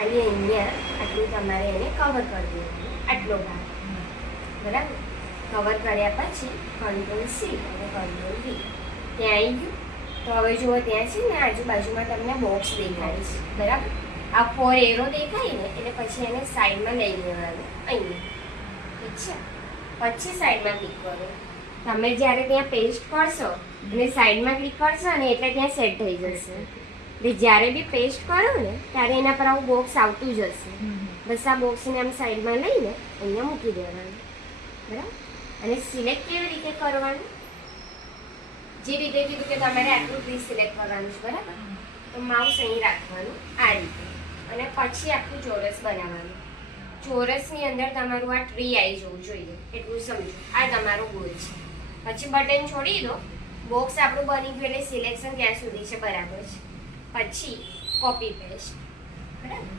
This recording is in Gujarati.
ખાલી અહીંયા આટલું તમારે એને કવર કરી દેવાનું, આટલો ભાગ, બરાબર. કવર કર્યા પછી Ctrl+C અને Ctrl+V ત્યાં આવી ગયું. તો હવે જુઓ ત્યાં છે ને આજુબાજુમાં તમને બોક્સ દેખાય છે, બરાબર. આ 4 એરો દેખાય ને એટલે પછી એને સાઈડમાં લઈ લેવાનું અહીંયા, ઠીક છે. પછી સાઈડમાં ક્લિક કરો. તમે જ્યારે ત્યાં પેસ્ટ કરશો અને સાઈડમાં ક્લિક કરશો ને એટલે ત્યાં સેટ થઈ જશે. એટલે જ્યારે બી પેસ્ટ કરો ને ત્યારે એના પર આવું બોક્સ આવતું જ હશે. બસ આ બોક્સને આમ સાઈડમાં લઈને અહીંયા મૂકી દેવાનું, બરાબર. અને સિલેક્ટ કેવી રીતે કરવાનું? જે રીતે કીધું કે તમારે આટલું ટ્રી સિલેક્ટ કરવાનું છે, બરાબર. તો માઉસ અહીં રાખવાનું આ રીતે અને પછી આખું ચોરસ બનાવવાનું. ચોરસની અંદર તમારું આ ટ્રી આવી જવું જોઈએ એટલું સમજો. આ તમારો ગોલ છે. પછી બટન છોડી દો. બોક્સ આપણું બની ગયું એટલે સિલેક્શન ત્યાં સુધી છે, બરાબર છે. પછી કોપી પેસ્ટ, બરાબર.